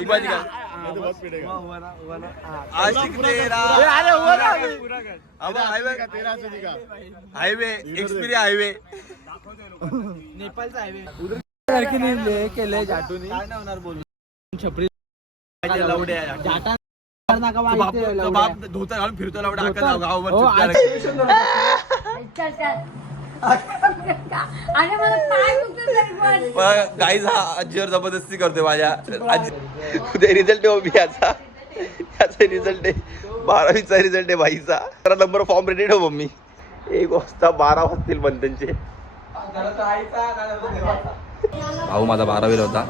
एक बार दिखा आशिक तेरा अब हाईवे एक्सपीरिया हाईवे नेपाळचा हायवे केलंय जाटून काय नाही होणार बोलू छपरी जाटा बाप धोतर घालून फिरतो लावडा अख्खा गावभर गाईज हा आजीवर जबरदस्ती करतोय माझ्या आजी उद्या रिझल्ट आहे ओबी याचा रिझल्ट आहे 12वीचा रिझल्ट आहे भाईचा. तर नंबर फॉर्म रेडी ठेव मम्मी 1 वाजता 12 वाजतील पण त्यांचे. भाऊ माझा 12वीला होता.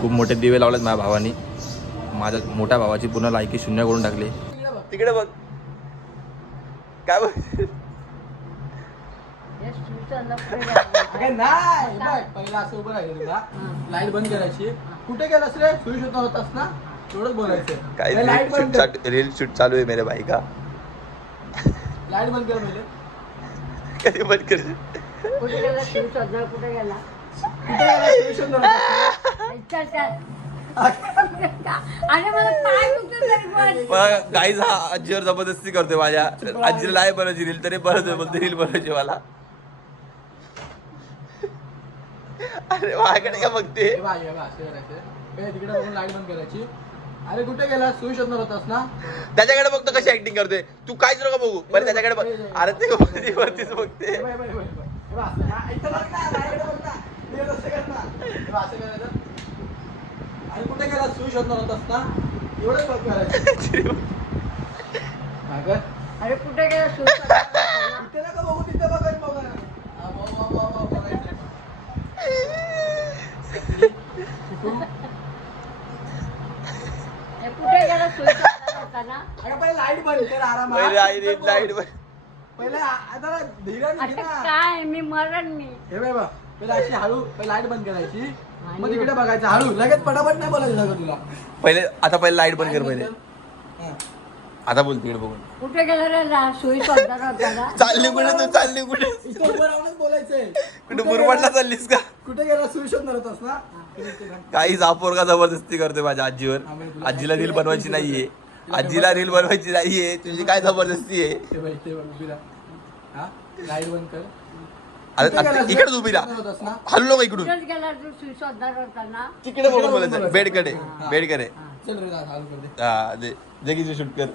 खूप मोठे दिवे लावलेत माझ्या भावानी. माझ्या मोठ्या भावाची पूर्ण लायकी शून्य करून टाकली. तिकडे बघ काय बघ पहिला असं उभं राहिलं तुला लाईट बंद करायची. कुठे गेलास रे सुई शोधत होतास ना एवढंच बोलायचं. काय रील शूट चालू आहे मेरे भाई का. लाईट बंद कर पहिले. कधी बंद कर कुठे गेला शिव शोधणार कुठे गेला कुठे गेला सुई शोधत होतास? आणि मला पाय दुखत तरी पण गाईज हा आजीवर जबरदस्ती करतोय माझ्या आजीला लाय बनायची रील तरी परत बोलते रील बनायची मला. अरे माझ्याकडे का बघते हे बघ, असं करायचं. तिकडे बघून लाईट बंद करायची. अरे कुठे गेला सुई शोधणार होतास ना. त्याच्याकडे बघतो कशी ऍक्टिंग करते. तू काहीच नको बघू बरं त्याच्याकडे बघ. अरे ते वरतीच बघते. अरे कुठे गेला सुई शोधणार होतास ना एवढंच बघ करायचं. अरे कुठे गेला शिव तिथे नका बघू तिथे बघायचं बघा. कुठे गेला शिव होताना अरे पहिले लाईट बंद कर आरामात. पहिले आई लाईट पहिले आता धीरे काय मी मरण मी हे बघ पहिले अशी हळू पहिले लाईट बंद करायची मग तिकडे बघायचं हळू लगेच पटापट नाही बोलायचं सगळं तुला. पहिले लाईट बंद कर पहिले. आता बोल तिकडे बघून. कुठे गेला रे सुई शोधणार होताना चालली कुठे तू चालली कुठे इथे उभं राहूनच बोलायचंय. कुठे मुरबाडला चाललीस का. कुठे गेला सुई शोधणार होतास ना. काही जापोर का जबरदस्ती करतोय माझ्या आजीवर. आजीला रील बनवायची नाहीये. आजीला रील बनवायची नाहीये. तुझी काय जबरदस्ती आहे. लाईट बंद कर. अरे इकडेच उभी राहा. हल्लो का इकडून कुठेच गेला तू सुई शोधणार होताना तिकडे बघून बोलायचं. बेडकडे बेडकडे चल रे हळू कर दे. हा दे जगीची शूट कर.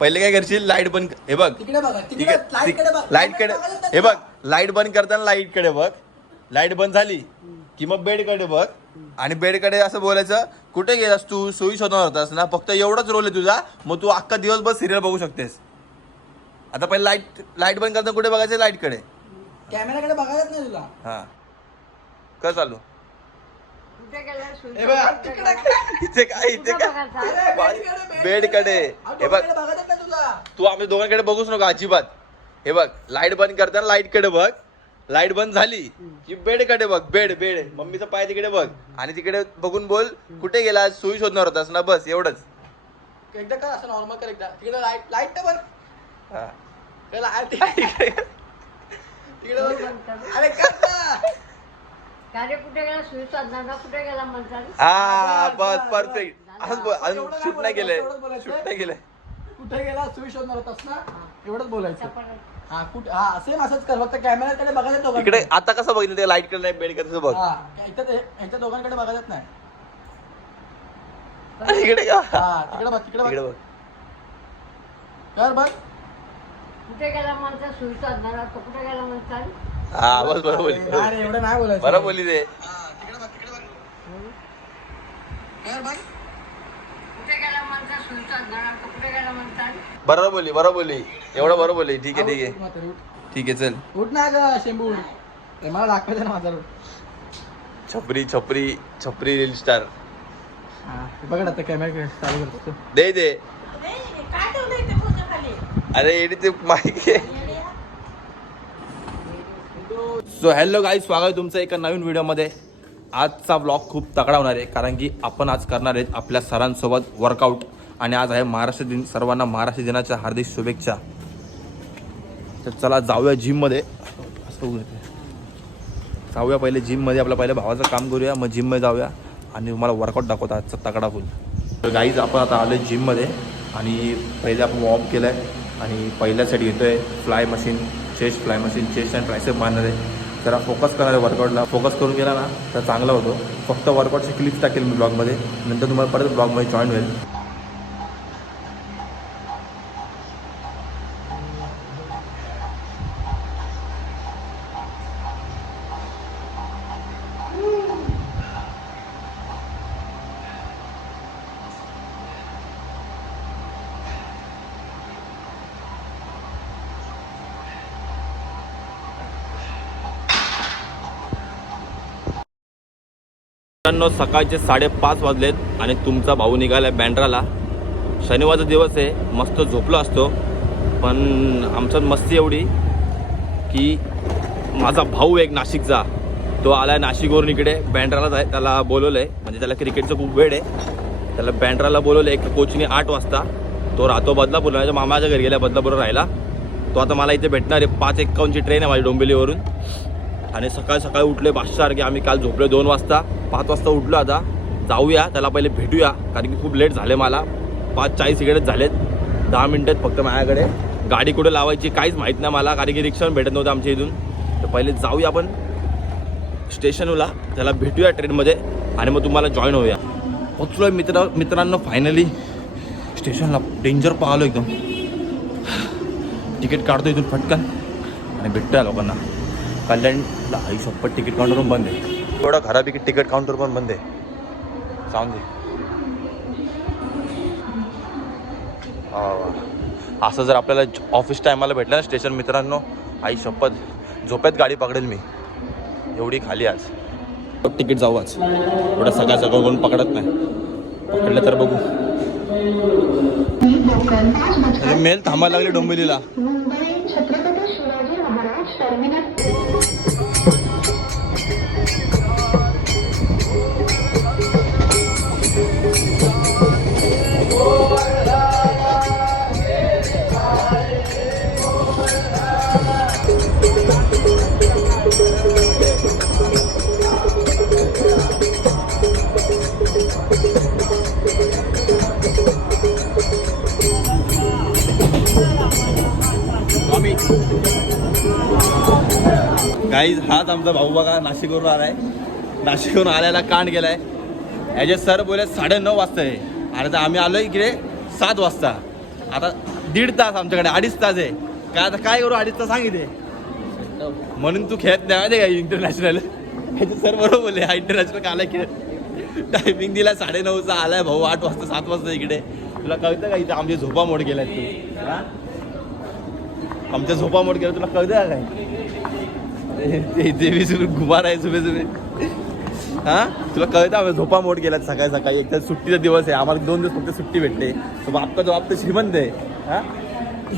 पहिले काय करशील लाईट बंद हे बघ तिकडे बघा तिकडे लाईटकडे बघ. लाईटकडे हे बघ लाईट बंद करताना लाईटकडे बघ. लाईट बंद झाली की मग बेडकडे बघ आणि बेडकडे असं बोलायचं कुठे गेलास तू सोयी शोधणार होतास ना. फक्त एवढाच रोल आहे तुझा. मग तू अख्खा दिवसभर सिरियल बघू शकतेस. आता पहिले लाईट बंद करताना कुठे बघायचं लाईटकडे. कॅमेराकडे बघायच नाही तुला. हा कर चालू. कुठे गेला सुई हे बघ तिकडे इथे काय बेडकडे हे बघ. बघायच नाही तुला. तू आमच्या दोघांकडे बघूच नको अजिबात. हे बघ लाईट बंद करताना लाईटकडे बघ. लाईट बंद झाली की बेडकडे बघ. बेड मम्मीचा पाय तिकडे बघ आणि तिकडे बघून बोल कुठे गेला सुई शोधणार होतास ना. बस एवढंच. एकदा कर असं नॉर्मल कर. एकदा तिकडे लाईट बघ. हा. तिकडे अरे कार्य कुठे गेला सुई शोधणार कुठे गेला म्हणतात. हा बस परफेक्ट. असंच बोल. अजून शूट नाही केलंय. कुठे गेला सुई शोधणार होतास ना एवढंच बोलायचं. हा कुठे हा सेम असंच कर. फक्त कॅमेराकडे बघायचं इकडे आता कसं बघितलं ते लाईट कडे नाही बेड कडे बघ. इथं दोघांकडे बघायच नाही. इकडे का हा तिकडे बघ तिकडे इकडे बघ बघ. कर बघ. कुठे गेला म्हणतात सुई शोधणार कुठे गेला म्हणतात. हा बस बरोबर बोली. अरे एवढं नाही बोलायचं. बरोबर बोली ते. तिकडे बघ तिकडे बघ. कर बघ. कुठे गेला म्हणतात सुई शोधणार कुठे गेला म्हणतात. बरोबर बोली एवढं बरोबर बोली. ठीक आहे ठीक आहे चल. उठ ना ग शेंबू. मला दाखवायचं ना माझा रूट. छपरी रील स्टार. बघ आता कॅमेरा चालू करतो. दे अरे एडी ते माहिती आहे. सो हॅलो गाईज स्वागत आहे तुमचं एका नवीन व्हिडिओमध्ये. आजचा ब्लॉग खूप तगडा होणार आहे कारण की आपण आज करणार आहेत आपल्या सरांसोबत वर्कआउट आणि आज आहे महाराष्ट्र दिन. सर्वांना महाराष्ट्र दिनाच्या हार्दिक शुभेच्छा. तर चला जाऊया जिममध्ये. असं जाऊया पहिले जिममध्ये. आपल्या पहिल्या भावाचं काम करूया मग जिममध्ये जाऊया. आणि तुम्हाला वर्कआउट दाखवतो आजचा तगडा फुल. तर गाईज आपण आता आलो आहे जिममध्ये आणि पहिले आपण वॉर्म केलं आहे आणि पहिल्या सेट घेतो आहे fly machine, chest fly machine, chest and tricep मारणार आहे. जरा फोकस करणार आहे वर्कआउटला. फोकस करून गेला ना तर चांगला होतो. फक्त वर्कआउटची क्लिप्स टाकेल मी ब्लॉगमध्ये, नंतर तुम्हाला परत ब्लॉगमध्ये जॉईन होईल. मित्रांनो सकाळचे 5:30 वाजलेत आणि तुमचा भाऊ निघाला आहे बँड्राला. शनिवारचा दिवस आहे, मस्त झोपलो असतो, पण आमच्यात मस्ती एवढी की माझा भाऊ एक नाशिकचा तो आला आहे नाशिकवरून इकडे बँड्राला जाय. त्याला बोलवलं आहे, म्हणजे त्याला क्रिकेटचं खूप वेळ आहे. त्याला बँड्राला बोलवलं आहे. एक कोचने 8 वाजता. तो राहतो बदलापूरला, माझ्या मामाच्या घरी गेला बदलापूरला राहायला. तो आता मला इथे भेटणार आहे. 5:51ची ट्रेन आहे माझी डोंबिवलीवरून. आणि सकाळी उठले बादशासारखे. आम्ही काल झोपले 2 वाजता, 5 वाजता उठलो. आता जाऊया, त्याला पहिले भेटूया, कारण की खूप लेट झाले मला. 5:40 इकडेच झालेत. 10 मिनिटात फक्त माझ्याकडे. गाडी कुठे लावायची काहीच माहीत नाही मला, कारण की रिक्षा भेटत नव्हतं आमच्या इथून. तर पहिले जाऊया आपण स्टेशनला, त्याला भेटूया ट्रेनमध्ये आणि मग तुम्हाला जॉईन होऊया. पोचलो आहे मित्रांनो फायनली स्टेशनला. डेंजर पाहिलो एकदम. तिकीट काढतो इथून फटकन आणि भेटतोय लोकांना. कल्याणला आई शप्पथ तिकीट काउंटर पण बंद आहे. थोडं खराबी तिकीट काउंटर पण बंद आहे. सांग दे. असं जर आपल्याला ऑफिस टायमाला भेटलं ना स्टेशन मित्रांनो, आई शप्पथ झोपेत गाडी पकडेल मी, एवढी खाली आज. तिकीट जाऊ आज. एवढं सकाळ कोण पकडत नाही. पकडलं तर बघू. मेल थांबायला लागली डोंबिवलीला. गाईज हाच आमचा भाऊ बघा, नाशिकवरून आलाय. नाशिकवरून आल्याला कांड गेलाय. याचे सर बोले 9:30 वाजता आहे आणि आता आम्ही आलोय इकडे 7 वाजता. आता 1.5 तास आमच्याकडे, 2.5 तास आहे. काय आता काय करू, 2.5 तास सांगितले म्हणून तू खेळत नाही माहिती का इंटरनॅशनल. याचे सर बरोबर बोलले, हा इंटरनॅशनल का आलाय खेळ. टायमिंग दिला 9:30चा, आलाय भाऊ 8 वाजता 7 वाजता इकडे. तुला कळतं का इथे आमचे झोपा मोड गेलाय तू? आमच्या झोपा मोड गेला तुला कळतं का काय? ते घुमार आहे सुबे. हां तुला कळतं आम्ही झोपा मोड गेलात सकाळी. एक तर सुट्टीचा दिवस आहे, आम्हाला 2 दिवस फक्त सुट्टी भेटते. तो आपका जो आप तर श्रीमंत आहे. हां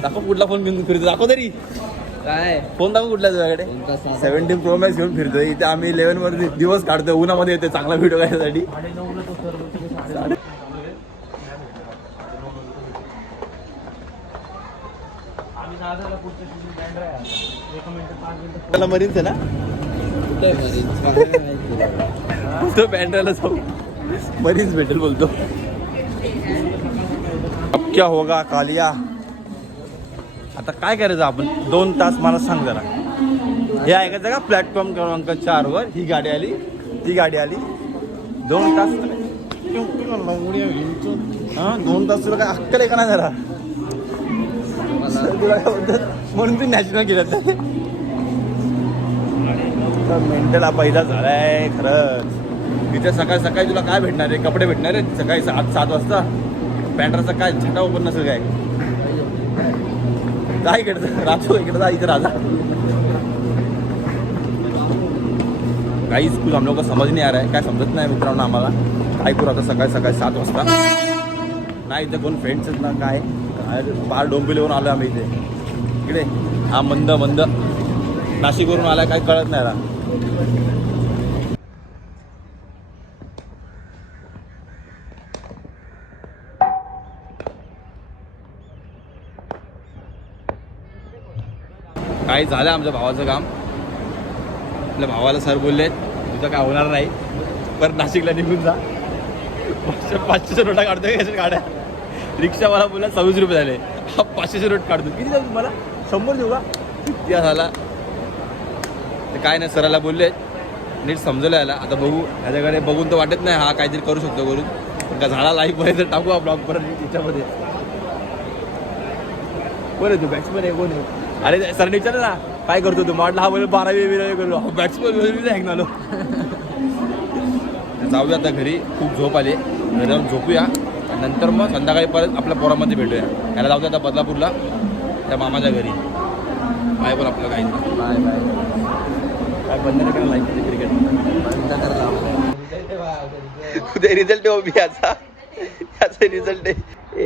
दाखव कुठला फोन घेऊन फिरतो, दाखव तरी काय फोन दाखव कुठला तुझ्याकडे. 17 Pro Max घेऊन फिरतोय. इथे आम्ही 11 वर दिवस काढतोय, उन्हामध्ये येते चांगला व्हिडिओ काढण्यासाठी. मरीन्स आहे ना तो बँड्राला जाऊ, मरीन्स भेटेल बोलतो. अब क्या होगा कालिया. आता काय करायचं आपण 2 तास. मला सांग जरा, हे ऐकायचं का प्लॅटफॉर्म क्रमांक 4 वर ही गाडी आली, ती गाडी आली. 2 तास. हां 2 तास तुला काय अक्कल आहे का नाही जरा. म्हणून तू नॅशनल गेलं. मेंटल हा पहिला झालाय खरंच. तिथे सकाळी तुला काय भेटणार आहे, कपडे भेटणार आहे सकाळी 7 वाजता. पॅन्टरचा काय छटा ओपन नसेल काय. काय इकडं राहतो, इकडे जा, इथे राजा. काही स्कूल हम लोग को समज नाही आ रहा है, काय समजत नाही मित्रांनो आम्हाला. काय करू आता सकाळी 7 वाजता. नाही इथे कोण फ्रेंड्सच ना काय. बाहेर डोंबिवलीवरून आलो आम्ही इकडे. हा मंद नाशिकवरून आला, काय कळत नाही ना. काय झालं आमच्या भावाचं काम. आपल्या भावाला सर बोलले तुझं काय होणार नाही, पर नाशिकला निघून जा. 500 नोटा काढतोय याच्या गाड्या. रिक्षावाला बोला 26 रुपये झाले. हा 500 नोट काढतो. किती जाऊ तुम्हाला 100 देऊ का? किती झाला ते काय नाही. सराला बोलले नीट समजलं याला. आता बघू ह्याच्याकडे बघून तर वाटत नाही हा काहीतरी करू शकतो करून. पण का झाला लाईव्ह मध्ये तर टाकू हा ब्लॉग परत त्याच्यामध्ये. कोण आहे तू बॅट्समन आहे कोण आहे? अरे सर विचारलं ना काय करतो तू म्हटलं हा बोल 12वी करलो बॅट्समन ऐकून आलो. जाऊया आता घरी. खूप झोप आले. घरी जाऊन झोपूया आणि नंतर मग संध्याकाळी परत आपल्या पोरामध्ये भेटूया. याला जाऊया आता बदलापूरला त्या मामाच्या घरी. काय बोल आपलं काही बाय बाय. काय बंद नाही करा लाईफ क्रिकेट. उद्या रिझल्ट आहे ओबी याचा. याचा रिझल्ट आहे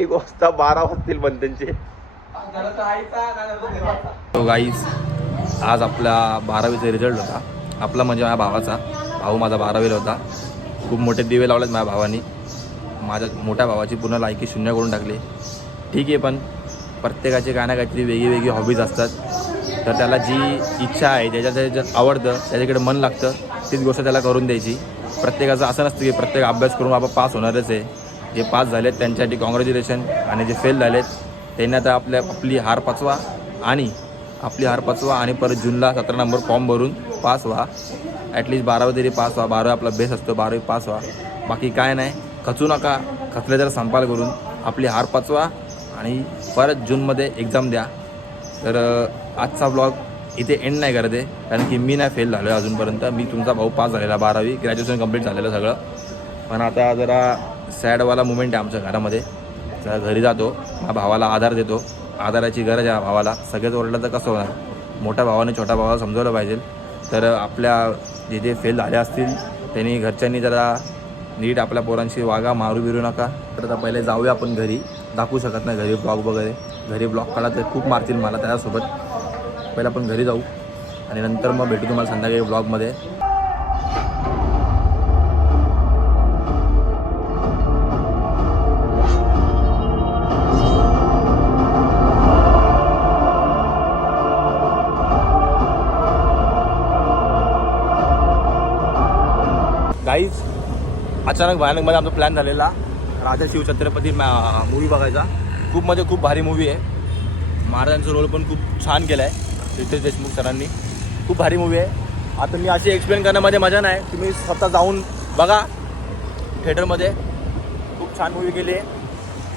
1 वाजता 12 वाजतील पण त्यांचे. तो गाईज आज आपला 12वीचा रिझल्ट होता. आपला म्हणजे माझ्या भावाचा. भाऊ माझा 12वीला होता. खूप मोठे दिवे लावलेत माझ्या भावानी. माझ्या मोठ्या भावाची पूर्ण लायकी 0 करून टाकली. ठीक आहे पण प्रत्येकाची काय ना काहीतरी वेगळी वेगळी हॉबीज असतात. तर त्याला जी इच्छा आहे ज्याच्यात आवडतं त्याच्याकडे मन लागतं तीच गोष्ट त्याला करून द्यायची. प्रत्येकाचं असं नसतं की प्रत्येक अभ्यास करून बाबा पास होणारच आहे. जे पास झालेत त्यांच्यासाठी कॉंग्रॅच्युलेशन आणि जे फेल झालेत त्यांनी आता आपली हार पचवा आणि परत जूनला 17 नंबर फॉर्म भरून पास व्हा. ॲटलिस्ट 12वी तरी पास व्हा. 12वी आपला बेस असतो. 12वी पास व्हा. बाकी काय नाही. खचू नका. खचले तर संपाल करून आपली हार पचवा आणि परत जूनमध्ये एक्झाम द्या. तर आजचा ब्लॉग इथे एंड नाही करते कारण की मी नाही फेल झालो आहे अजूनपर्यंत. मी तुमचा भाऊ पास झालेला 12वी ग्रॅज्युएशन कंप्लीट झालेलं सगळं. पण आता जरा सॅडवाला मुमेंट आहे आमच्या घरामध्ये. जरा घरी जातो. माझ्या भावाला आधार देतो. आधाराची गरज आहे भावाला. सगळेच ओरडलं तर कसं होणार. मोठ्या भावाने छोट्या भावाला समजवलं पाहिजे. तर आपल्या जे फेल झाले असतील त्यांनी घरच्यांनी जरा नीट आपल्या पोरांशी वागा. मारू बिरू नका. तर आता पहिले जाऊया आपण घरी. दाखवू शकत नाही घरी ब्लॉग वगैरे. घरी ब्लॉग काढला तर खूप मारतील मला त्याच्यासोबत. पहिलं आपण घरी जाऊ आणि नंतर मग भेटू तुम्हाला संध्याकाळी ब्लॉगमध्ये. गाईज अचानक भयानकमध्ये आमचा प्लॅन झालेला राजा शिवछत्रपती मूवी बघायचा. खूप म्हणजे खूप भारी मूवी आहे. महाराजांचा रोल पण खूप छान केला आहे रितेश देशमुख सरांनी. खूप भारी मूवी आहे. आता मी अशी एक्सप्लेन करण्यामध्ये मजा नाही. तुम्ही स्वतः जाऊन बघा थिएटरमध्ये. खूप छान मूवी केली आहे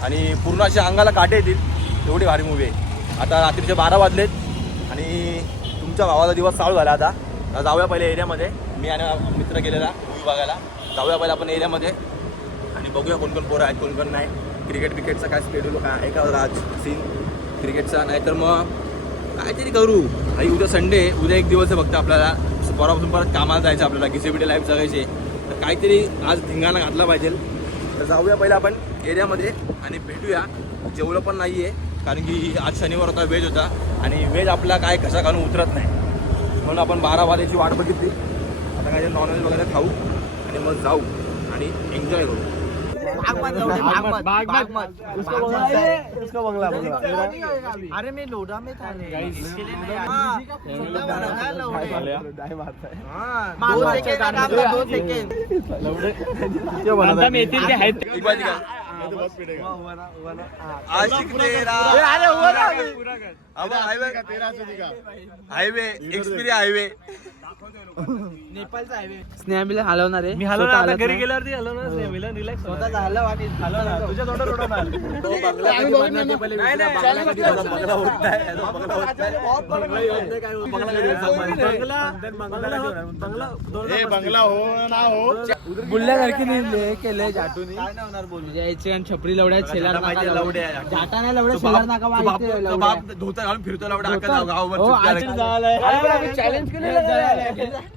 आणि पूर्ण अशी अंगाला काटे येतील एवढी भारी मूवी आहे. आता रात्रीचे 12 वाजलेत आणि तुमच्या भावाचा दिवस चालू झाला. आता जाऊया पहिले एरियामध्ये. मी आणि मित्र गेलेला मूवी बघायला. जाऊया पहिले आपण एरियामध्ये आणि बघूया कोण कोण पोरं आहेत कोण कोण नाही. क्रिकेटचा काय स्केड्यूल काय आहे का आज सीन क्रिकेटचा. नाहीतर मग काहीतरी करू. आई उद्या संडे. उद्या एक दिवस आहे फक्त आपल्याला. परवापासून परत कामाला जायचं आपल्याला. किसीबीटी लाईफ जगायचे. तर काहीतरी आज धिंगाणा घातला पाहिजे. तर जाऊया पहिलं आपण एरियामध्ये आणि भेटूया. जेवलं पण नाही आहे कारण की आज शनिवार होता. व्हेज होता आणि व्हेज आपला काय कशा घालून उतरत नाही. म्हणून आपण 12 वाजेची वाट बघितली. आता काय नॉनव्हेज वगैरे खाऊ आणि मग जाऊ आणि एन्जॉय करू. अरे मी लोढा में था. हायवे एक्सपिरिया हायवे नेपाळचा हायवे. स्नेहामीला हलवणार आहे. मी हलवणार घरी गेल्यावरती हलवणार. स्नेहामीला रिलॅक्स स्वतः हलव आणि हलवणार तुझ्या तोंडात उडवणार. बंगला हो ना हो बुल्ल्यासारखी केलंय जाटून. काय नाही होणार बोलू यायचे आणि छपरी लवड्या शेलार लवड्या जाटा नाही लवड्या शेलार नाका धोतर घालून फिरतो लवड्या चॅलेंज केलेलं